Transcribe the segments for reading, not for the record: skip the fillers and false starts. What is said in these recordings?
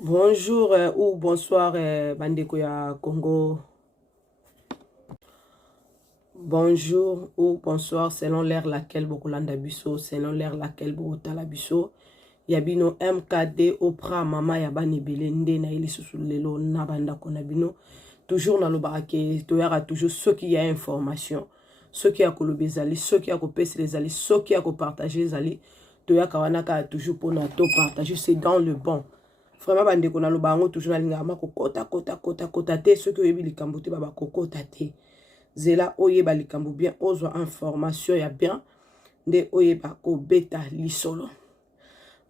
Bonjour ou bonsoir bandeko ya Congo. Bonjour ou bonsoir selon l'ère laquelle bokolanda biso, selon l'ère laquelle bokotala biso. Yabino MKD Oprah mama yabani belende na ili susu lelo na bandako na bino. Toujours na lobaka ke toyaka toujours ceux qui a information, ceux qui a kolobe zali, ceux qui a kopesi les ali, ceux qui a kopartager zali. Toyaka wanaka toujours pour na to partager, c'est dans le bon. Vraiment bandeko na lobango toujours na linga mako kota te ceux qui oyebi likambo te baba kokota te. Zela oyeba likambo bien ozwa information ya bien nde oyeba ko beta lisolo.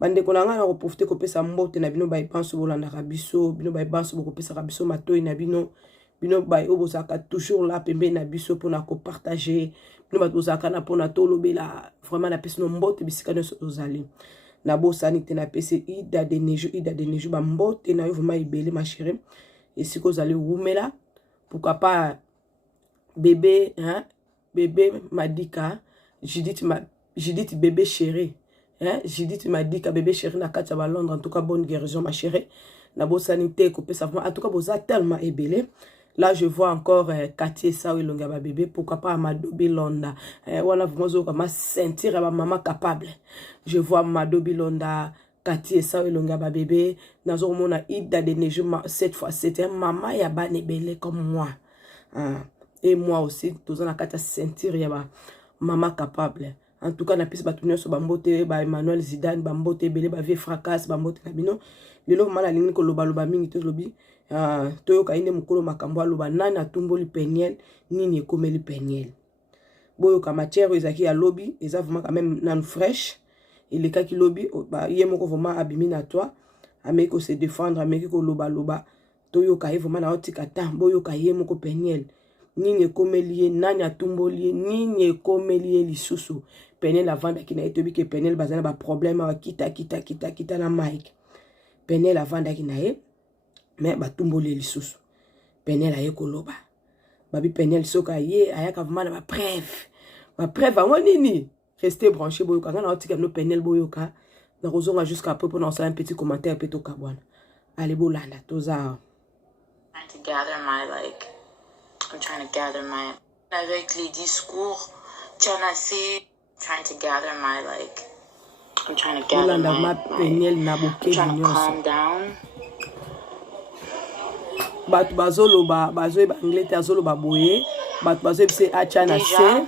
Bandeko na nga na profiter ko pesa mbote na bino ba ipanso bolanda biso, bino ba ipanso boko pesa biso matoi na bino, bino ba obosaka toujours là pembe na biso pour na ko partager, bino ba tozaka na pona tolobela vraiment na pesa no mbote bisika no ozali. Na bosani te na pese ida de neju ba mbote na yo vraiment ibele ma chérie. Et si ko zali wumela pourquoi pas bébé hein, bébé Madika, Judith bébé chéri hein, Judith Madika bébé chéri na kati ya Londres. En tout cas bonne guérison ma chérie. Na bosani te ko pesa en tout cas boza tellement ebele. Là, je vois encore Cathy Sao Ilonga bébé. Pourquoi pas Madobi Londa. Voilà, vraiment, comme sentir maman capable. Je vois Madobi Londa, Cathy Sao Ilonga bébé. Nazo mona ida de neige. Cette fois, c'était maman yaba nebele comme moi. Et moi aussi, tous en a qu'à sentir yaba maman capable. En tout cas, na piste batunyo so bambote ba Emmanuel Zidane bambote belé ba vie fracasse bambote kabino. Lelo mala lingi ko loba mingi to lobi. Toyo kaine mukolo makambo aloba nani atumboli peniel nini ekomeli peniel. Boyo ka matière ezaki ya lobby, eza vraiment quand même nan fresh. Il est kaki lobby ba yemoko vraiment abimi na toi. Ameki ko se défendre, ameki ko loba. Toyo kaye vraiment na otika ta boyo kaye moko peniel. Nini ekomeli nani atumboli nini ekomeli lisusu. Peniel avanda ki na etobi ke peniel bazana ba problème wa kita na mic. Peniel avanda ki na e mais batumboli lisusu. Peniel aye koloba. Babi Peniel soka ye ayaka vraiment ba preuve. Ba preuve a nini? Restez branché boyoka na otika no Peniel boyoka. Na kozonga jusqu'à peu pour lancer un petit commentaire peto kabwana. Allez bolanda toza. I'm trying to gather my avec les discours Tianase trying to gather my I'm trying to gather my Peniel na boke trying to calm down. Bat bazolo ba bazoe ba anglais azolo ba boye bat bazoe bise achana se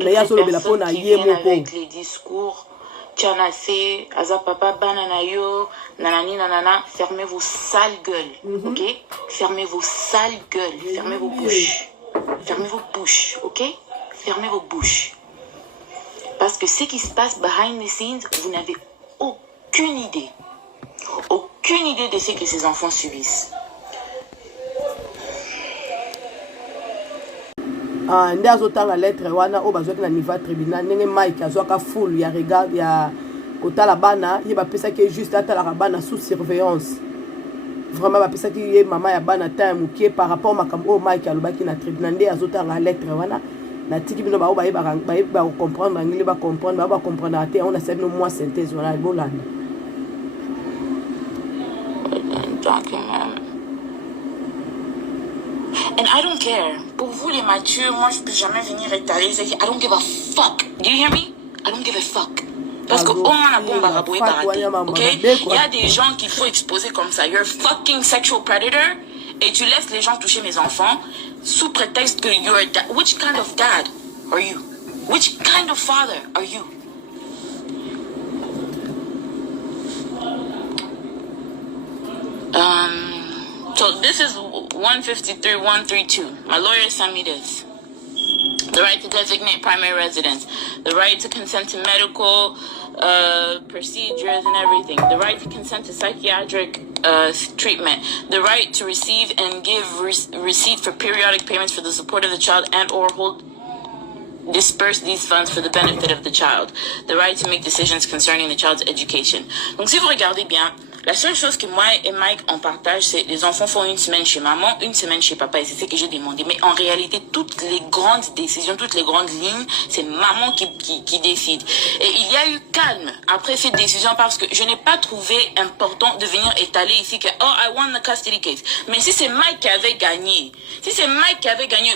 mais ya zolo bela pona ye moko avec les discours Tianase aza papa banana yo nanani nanana, fermez vos sales gueules. OK, fermez vos sales gueules, fermez vos bouches, OK, fermez vos bouches, parce que ce qui se passe behind the scenes, vous n'avez aucune idée de ce que ces enfants subissent. Nde azotanga lettre wana o bazwaki na niveau tribunal ndenge Mike azwaka full ya regard ya kotala bana ye bapesaki juste atalaka bana sous surveillance. Vraiment bapesaki ye mama ya bana time qui par rapport makambo o Mike alobaki na tribunal nde azotanga lettre wana na tiki bino ba ba comprendre ngili ba comprendre ba comprendre ate on a sabi no moi synthèse wana bolanda. And I don't care. Pour vous les matures, moi je peux jamais venir étaler. I don't give a fuck. Do you hear me? I don't give a fuck. Parce que on a bon baraboué baraté. Ok? Il y a des gens qu'il faut exposer comme ça. You're a fucking sexual predator. Et tu laisses les gens toucher mes enfants sous prétexte que you're a dad. Which kind of dad are you? Which kind of father are you? So this is 153.132. My lawyer sent me this. The right to designate primary residence. The right to consent to medical procedures and everything. The right to consent to psychiatric treatment. The right to receive and give receipt for periodic payments for the support of the child and or disperse these funds for the benefit of the child. The right to make decisions concerning the child's education. Donc si vous regardez bien, La seule chose que moi et Mike on partage, c'est les enfants font une semaine chez maman, une semaine chez papa, et c'est ce que j'ai demandé. Mais en réalité, toutes les grandes décisions, toutes les grandes lignes, c'est maman qui décide. Et il y a eu calme après cette décision parce que je n'ai pas trouvé important de venir étaler ici que oh I won the custody case. Mais si c'est Mike qui avait gagné,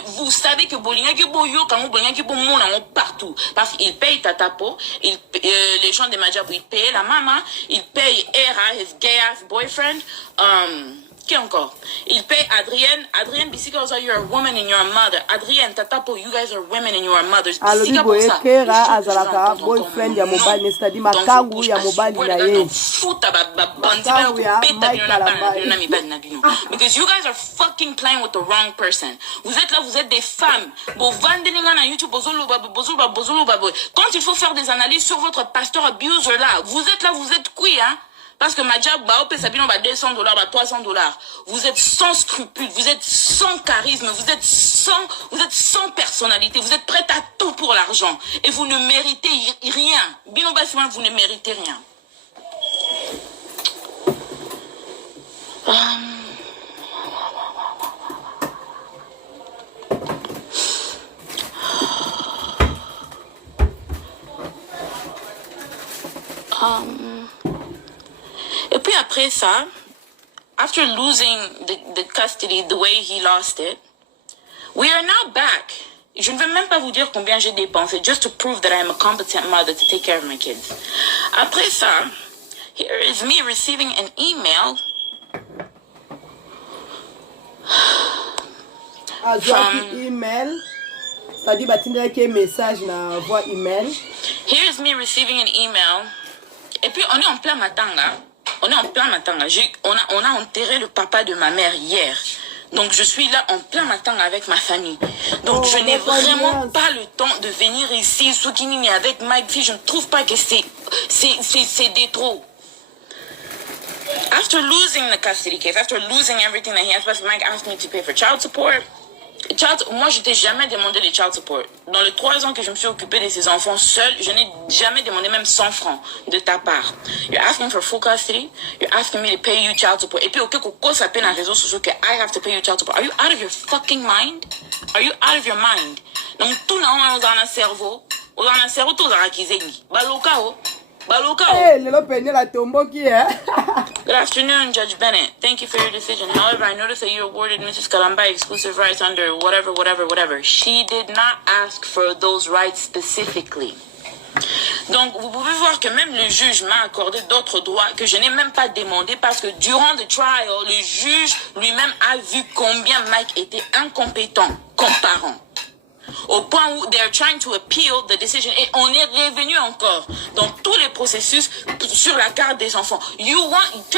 vous savez que Bolingaki Boyo, quand Bolingaki Bomo partout, parce qu'il paye Tatapo, les gens de Majabou, ils payent la maman, ils payent Era, his gay ass boyfriend, qui encore? Il paye Adrienne, because you're a woman and you're a mother. Adrienne, Tatapo, you guys are women and you are mothers. Alobi boye Kera azalaka boyfriend ya mobali, c'est-à-dire makangu ya mobali na ye. Because you guys are fucking playing with the wrong person. Vous êtes là, vous êtes des femmes. Quand il faut faire des analyses sur votre pasteur abuser là, vous êtes là, vous êtes queer, hein? Parce que Madjab, Sabino, $200, $300. Vous êtes sans scrupules, vous êtes sans charisme, vous êtes sans personnalité, vous êtes prête à tout pour l'argent. Et vous ne méritez rien. Bino Bassima, vous ne méritez rien. Et puis après ça, after losing the custody the way he lost it, we are now back. Je ne vais même pas vous dire combien j'ai dépensé just to prove that I am a competent mother to take care of my kids. Après ça, here is me receiving an email email. C'est-à-dire batindra que message na voix email. Here is me receiving an email. Et puis on est en plein matanga. On a enterré le papa de ma mère hier. Donc je suis là en plein matin avec ma famille. Donc je n'ai vraiment pas le temps de venir ici, Soukini avec Mike. Je ne trouve pas que c'est des trop. After losing the custody case, after losing everything that he has, Mike asked me to pay for child support. Moi, je t'ai jamais demandé les child support. Dans les 3 ans que je me suis occupée de ces enfants seuls, je n'ai jamais demandé même 100 francs de ta part. You're asking for full custody. You're asking me to pay you child support. Et puis, ok, Coco s'appelle dans les réseaux sociaux que I have to pay you child support. Are you out of your fucking mind? Are you out of your mind? Donc, tout dans un cerveau, tout dans un kizeni. Balokao. Hey, le peine la tombo qui est. Good afternoon, Judge Bennett. Thank you for your decision. However, I noticed that you awarded Mrs. Kalamba exclusive rights under whatever. She did not ask for those rights specifically. Donc, vous pouvez voir que même le juge m'a accordé d'autres droits que je n'ai même pas demandé parce que durant le trial, le juge lui-même a vu combien Mike était incompétent comme parent. Au point où they're trying to appeal the decision. Et on est revenu encore dans tous les processus sur la garde des enfants. Tu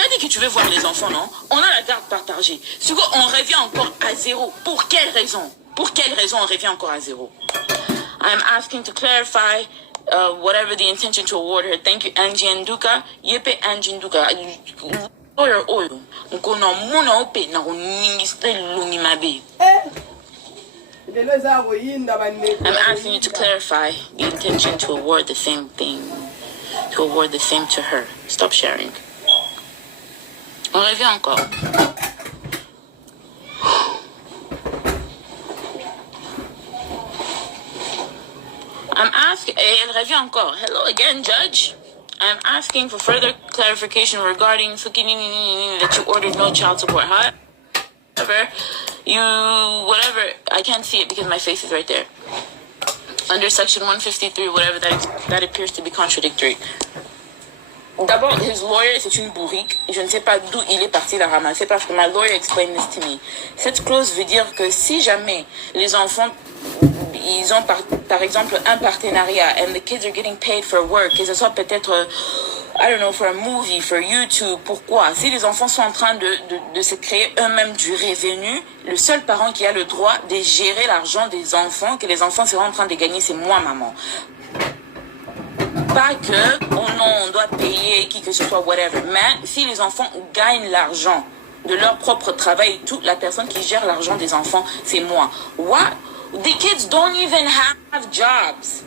as dit que tu veux voir les enfants, non? On a la garde partagée. Du coup, on revient encore à zéro. Pour quelle raison? On revient encore à zéro? I'm asking to clarify whatever the intention to award her. Thank you, Angie Nduka. Yepe Angie Nduka. Oyo. Nkono muna ope na uningistre lungimabe. I'm asking you to clarify the intention to award the same thing, to award the same to her. Stop sharing. On revient encore. I'm asking, elle revient encore. Hello again, Judge. I'm asking for further clarification regarding that you ordered no child support. However, I can't see it because my face is right there. Under section 153, whatever, that appears to be contradictory. D'abord, his lawyer, c'est une bourrique. Je ne sais pas d'où il est parti la ramasser parce que my lawyer explained this to me. Cette clause veut dire que si jamais les enfants, ils ont par exemple un partenariat and the kids are getting paid for work, que ce soit peut-être, I don't know, for a movie, for YouTube, pourquoi? Si les enfants sont en train de se créer eux-mêmes du revenu, le seul parent qui a le droit de gérer l'argent des enfants, que les enfants seront en train de gagner, c'est moi, maman. Pas que, oh non, on doit payer qui que ce soit, whatever. Mais si les enfants gagnent l'argent de leur propre travail et tout, la personne qui gère l'argent des enfants, c'est moi. What? The kids don't even have jobs.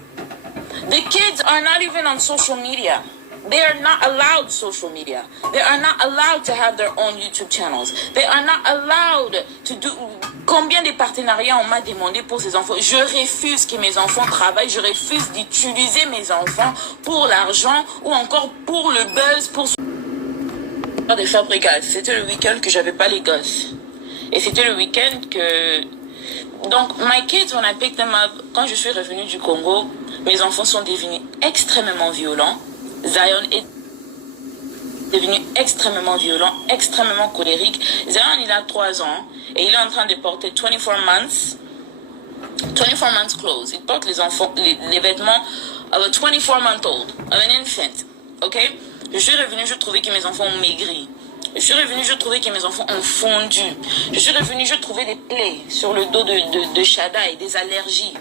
The kids are not even on social media. They are not allowed social media. They are not allowed to have their own YouTube channels. They are not allowed to do... Combien de partenariats on m'a demandé pour ces enfants? Je refuse que mes enfants travaillent. Je refuse d'utiliser mes enfants pour l'argent ou encore pour le buzz, pour des fabricats. C'était le week-end que j'avais pas les gosses. Et c'était le week-end que... Donc, my kids, when I picked them up, quand je suis revenue du Congo, mes enfants sont devenus extrêmement violents. Zion est devenu extrêmement violent, extrêmement colérique. Zion, il a 3 ans et il est en train de porter 24 months clothes. Il porte les vêtements of a 24-month-old, of an infant. Ok? Je suis revenue, je trouvais que mes enfants ont maigri. Je suis revenue, je trouvais que mes enfants ont fondu. Je suis revenue, je trouvais des plaies sur le dos de Shada et des allergies.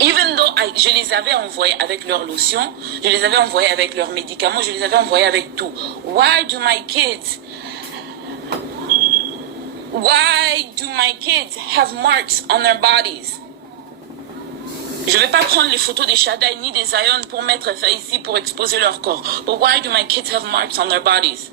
Even though je les avais envoyés avec leur lotion, je les avais envoyés avec leurs médicaments, je les avais envoyés avec tout. Why do my kids have marks on their bodies? Je vais pas prendre les photos des Shaddai ni des Zion pour mettre ça ici pour exposer leur corps. But why do my kids have marks on their bodies?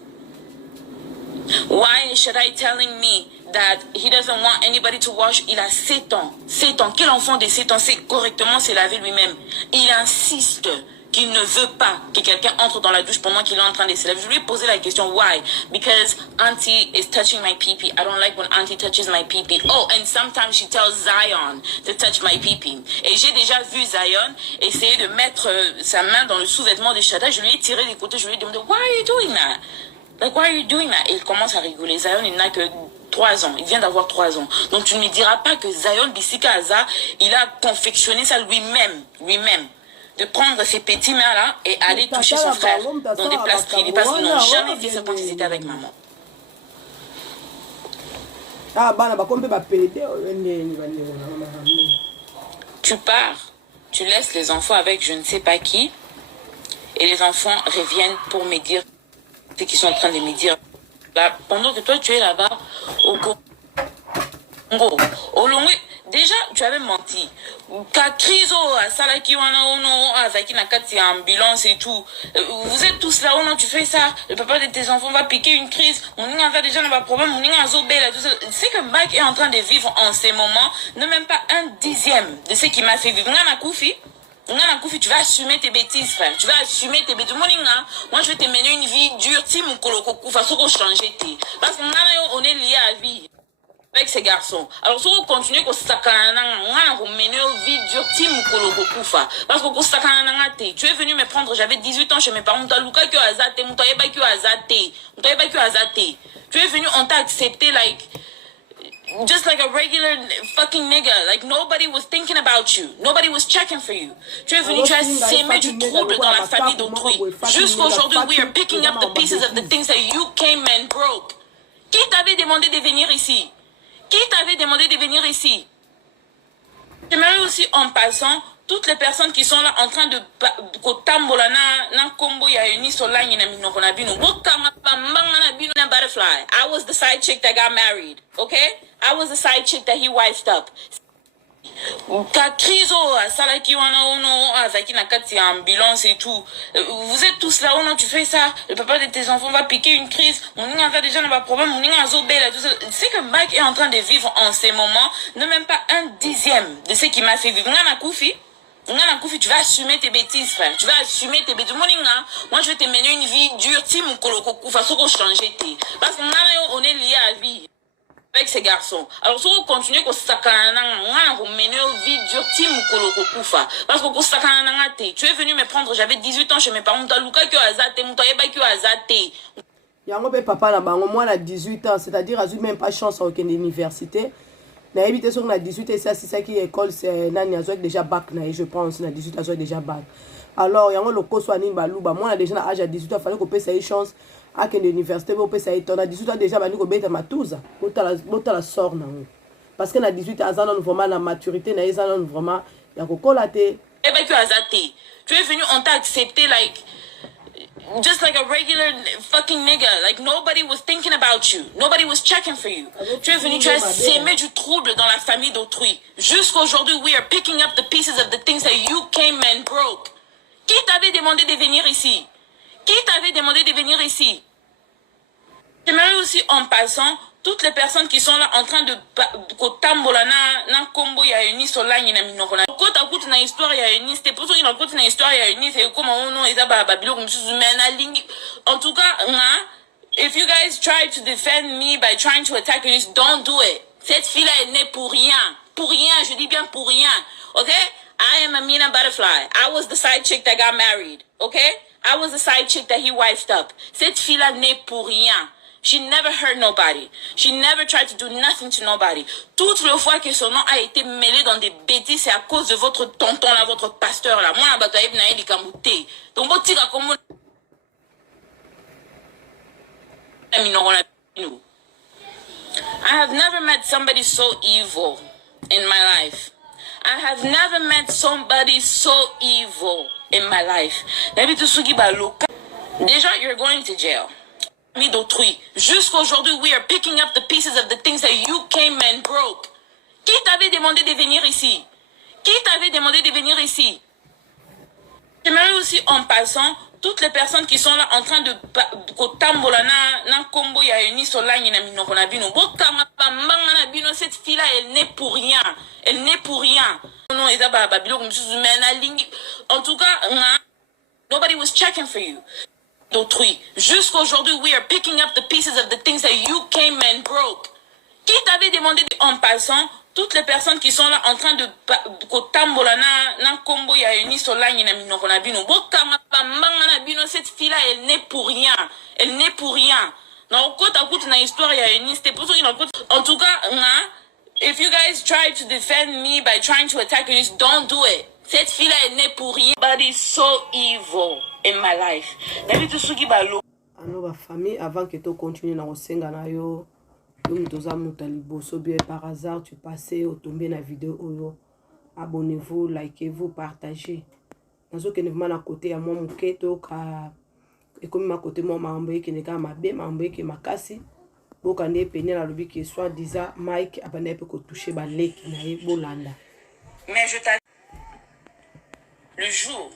Why is Shaddai telling me that he doesn't want anybody to wash? Il a 7 ans. 7 ans. Quel enfant de 7 ans sait correctement se laver lui-même? Il insiste qu'il ne veut pas que quelqu'un entre dans la douche pendant qu'il est en train de se laver. Je lui ai posé la question, why? Because auntie is touching my pee-pee. I don't like when auntie touches my pee-pee. Oh, and sometimes she tells Zion to touch my pee-pee. Et j'ai déjà vu Zion essayer de mettre sa main dans le sous-vêtement de Shaddai. Je lui ai tiré des côtés. Je lui ai demandé, why are you doing that? Like, why are you doing that? Et il commence à rigoler. Zion, il n'a que 3 ans. Il vient d'avoir 3 ans. Donc, tu ne me diras pas que Zion Bissika Aza, il a confectionné ça lui-même. De prendre ces petits mains-là et aller toucher son frère dans des places privées. Parce qu'ils n'ont jamais fait ça quand ils étaient avec maman. Tu pars. Tu laisses les enfants avec je ne sais pas qui. Et les enfants reviennent pour me dire ce qu'ils sont en train de me dire. Là, pendant que toi, tu es là-bas, au Congo, au Longwe, déjà, tu avais menti. Kakrizo, Salaki, Azaki, Nakati, ambulance et tout. Vous êtes tous là, non, tu fais ça. Le papa de tes enfants va piquer une crise. Mon a déjà pas de problème. Mon a zobé, tout ça. C'est que Mike est en train de vivre en ces moments, ne même pas 1/10 de ce qu'il m'a fait vivre. Tu vas assumer tes bêtises, frère. Tu vas assumer tes bêtises. Moi, je vais te mener une vie dure. Si mon koloko façon qu'on change. Parce qu'on on est lié à la vie avec ces garçons. Alors, si on continue qu'on s'accane, on mener une vie dure. Si mon koloko kufa. Parce qu'on s'accane. Tu es venu me prendre, j'avais 18 ans chez mes parents. T'as que azate. Tu es venu, on t'a accepté, like... Just like a regular fucking nigga. Like, nobody was thinking about you. Nobody was checking for you. Tu es venu, tu as sémé du trouble dans la famille d'autrui. Jusqu'aujourd'hui, we are picking up the pieces of the things that you came and broke. Qui t'avait demandé de venir ici? J'aimerais aussi, en passant, toutes les personnes qui sont là en train de kotambola na combo ya uni so line na minoko na binu bokama pambanga na binu na butterfly. I was the side chick that got married, okay? I was the side chick that he wifed up. Kakrizo salaki wana azaki na kati ambulance et tout. Vous êtes tous là, non, tu fais ça. Le papa de tes enfants va piquer une crise. Mon a déjà pas de problème. Mon a zobé, tout ça. C'est que Mike est en train de vivre en ces moments, ne même pas 1/10 de ce qu'il m'a fait vivre. Tu vas assumer tes bêtises, frère. Tu vas assumer tes bêtises. Moi, je vais te mener une vie dure. Si mon koloko façon qu'on change. Parce qu'on est lié à la vie avec ces garçons. Alors, si on continue qu'on s'accane, on mener une vie dure. Si mon koloko kufa. Parce qu'on s'accane. Tu es venu me prendre, j'avais 18 ans chez mes parents. T'as luka kyo azate, mon toyeba kyo azate. Yango pe papa na bango, moi, à 18 ans, c'est-à-dire, j'ai même pas chance à aucune université. Na évité sur na 18 et ça c'est ça qui école c'est nani azo déjà bac na je pense na 18 azo déjà bac. Alors yango loko swani baluba moi déjà na âge à 18 ans fallait qu'on paye ça une chance à que l'université on paye ça et on a 18 ans déjà bani ko beta matuza bota la sort na parce que na 18 ans azana vraiment la maturité na ezana vraiment ya ko kolate et ba que azate tu es venu on t'a accepté like just like a regular fucking nigga. Like, nobody was thinking about you. Nobody was checking for you. Tu es venu, tu as sémé du trouble dans la famille d'autrui. Jusqu'aujourd'hui, we are picking up the pieces of the things that you came and broke. Qui t'avait demandé de venir ici? Qui t'avait demandé de venir ici? J'aimerais aussi, en passant, toutes les personnes qui sont là en train de kotambola na kombo ya Eunice Olangi na minoko na kota kutu na histoire ya Eunice te poso ina kutu na histoire ya Eunice et comme on no eza ba biloko misusu mais na lingi en tout cas if you guys try to defend me by trying to attack Eunice, don't do it. Cette fille-là est née pour rien, je dis bien pour rien, okay? I am Amina Butterfly. I was the side chick that got married, okay? I was the side chick that he wifed up. Cette fille-là née pour rien. She never hurt nobody. She never tried to do nothing to nobody. Toutes les fois que son nom a été mêlé dans des bêtises, c'est à cause de votre tonton là, votre pasteur là. Moi, la bataille n'a pas été donc, votre tigre comme I have never met somebody so evil in my life. I have never met somebody so evil in my life. Déjà, you're going to jail. D'autrui. Jusqu'aujourd'hui, we are picking up the pieces of the things that you came and broke. Qui t'avait demandé de venir ici? Qui t'avait demandé de venir ici? J'aimerais aussi, en passant, toutes les personnes qui sont là en train de kotambola na kombo ya Eunice Olangi na minoko na bino. Bokanga bambanga na bino, cette fille-là, elle n'est pour rien. Elle n'est pour rien. Non, eza ba biloko misusu mais na lingi. En tout cas, nobody was checking for you. D'autrui. Jusqu'aujourd'hui, we are picking up the pieces of the things that you came and broke. Qui t'avait demandé en passant, toutes les personnes qui sont là en train de kotambola na kombo ya Eunice Olangi na minoko na bino. Bokanga bambanga na bino, cette fille-là, elle n'est pour rien. Elle n'est pour rien. Non, kota kutu na histoire ya Eunice te poso ina kutu. En tout cas, if you guys try to defend me by trying to attack Eunice, don't do it. Cette fille-là, elle n'est pour rien. But it's so evil in my life. Alors, ma famille, avant que tu continues dans le senga na yo, bien par hasard, tu passais au tomber la vidéo, abonnez-vous, likez-vous, partagez. Dans ce que nous à côté à moi, mon keto, et comme ma côté, moi, ma envoyé qui n'est qu'à ma bé, ma envoyé qui m'a cassé. Beaucoup de pénés à l'objet qui soit disant Mike, abonné pour toucher ma lait qui n'a pas bolanda. Mais je t'ai le jour.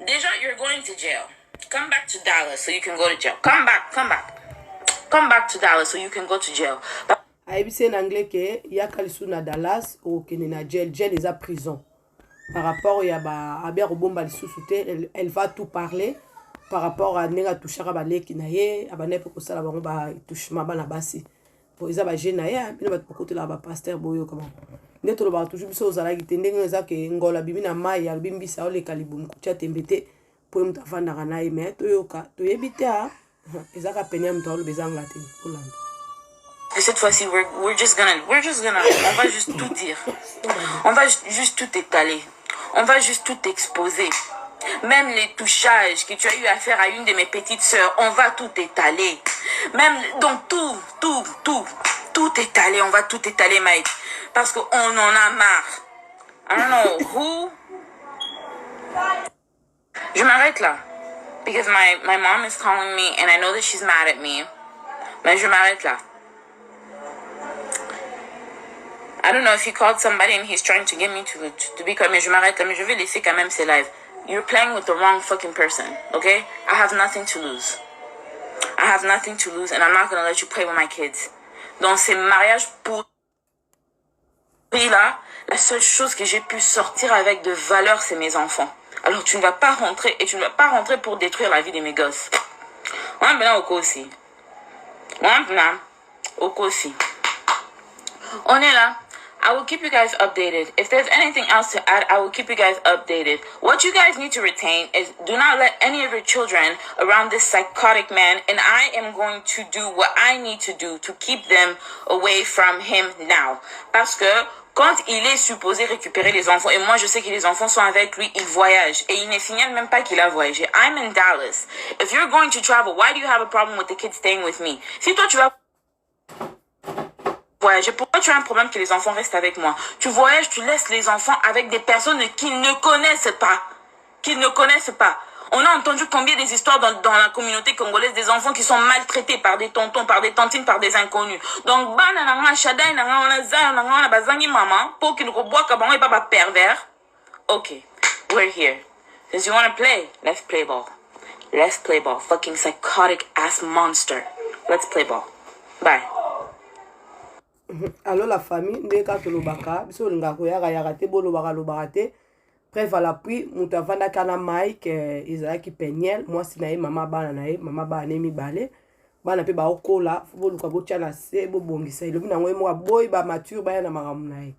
Déjà, you're going to jail. Come back to Dallas so you can go to jail. Come back. Come back to Dallas so you can go to jail. Aïbissé en anglais que yakalisu na Dallas ou que na jail est à prison. Par rapport à Abia Robomba elle va tout parler par rapport à Nenga Touchara Balé qui naye, à Bané pour ça la bomba touche ma bana basi. Pour Isa Bajenaya, puis notre côté là, pasteur Boyo comment. Neto lo ba toujours biso ozala kitendenge za ke ngola bibi na mai ya bimbi sa ole kalibum kucha tembete po mutafanda kana ime toyoka toyebite a ezaka penya mtolo bezanga te Hollande. Et cette fois-ci, we're just gonna, on va juste tout dire. On va juste tout étaler. On va juste tout exposer. Même les touchages que tu as eu à faire à une de mes petites sœurs, on va tout étaler. Même, donc tout étaler, on va tout étaler, Mike. Parce qu'on en a marre. I don't know who. Je m'arrête là. Because my mom is calling me and I know that she's mad at me. Mais je m'arrête là. I don't know if he called somebody and he's trying to get me to be quiet. Mais je m'arrête là. Mais je vais laisser quand même ces lives. You're playing with the wrong fucking person. Okay? I have nothing to lose. I have nothing to lose and I'm not going to let you play with my kids. Dans ces mariages pour là, la seule chose que j'ai pu sortir avec de valeur, c'est mes enfants. Alors tu ne vas pas rentrer et tu ne vas pas rentrer pour détruire la vie de mes gosses. On est là au aussi. On est là. I will keep you guys updated. If there's anything else to add, I will keep you guys updated. What you guys need to retain is do not let any of your children around this psychotic man, and I am going to do what I need to do to keep them away from him now. Parce que quand il est supposé récupérer les enfants, et moi je sais que les enfants sont avec lui, il voyage, et il ne signale même pas qu'il a voyagé. I'm in Dallas. If you're going to travel, why do you have a problem with the kids staying with me? Si toi tu vas voyager, pourquoi tu as un problème que les enfants restent avec moi? Tu voyages, tu laisses les enfants avec des personnes qu'ils ne connaissent pas. Qu'ils ne connaissent pas. On a entendu combien des histoires dans la communauté congolaise, des enfants qui sont maltraités par des tontons, par des tantines, par des inconnus. Donc, pour qu'ils ne boivent pas pervers. Ok, we're here. Since you want to play, let's play ball. Let's play ball. Fucking psychotic ass monster. Let's play ball. Bye. Alors la famille, ndé ka tolobaka, biso linga ko yaka te bolo lobaka te. Bref à l'appui, muta vanda kana Mike Isaac Peniel, moi sinaye mama bana nae, mama bana mi balé. Bana pe ba okola, fo luka bo tchana se bo bongisa. Ilobi na ngwe mo boy ba mature ba na maramu nae.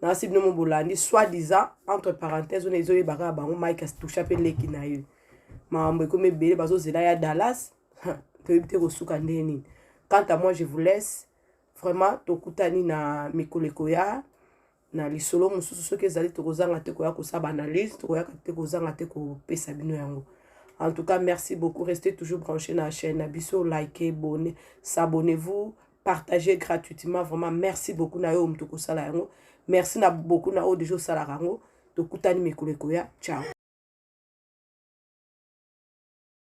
Na sibno mo bolandi soi-disant entre parenthèses on ezo yebaka bango Mike as toucha pe leki na yo. Mambo comme belé bazo zela ya Dallas. Te kosuka ndeni. Quant à moi je vous laisse. Vraiment tokutani na mikolekoya na lisolo mususu soki ezali tokozanga te koya kosaba analyse tokoya te kozanga te kopesa bino yango. En tout cas merci beaucoup, restez toujours branchés na chaîne na biso, likez, abonnez, s'abonnez-vous, partagez gratuitement. Vraiment merci beaucoup na yo mtoko sala yango. Merci na beaucoup na o dejo sala yango. Tokutani mikolekoya. Ciao.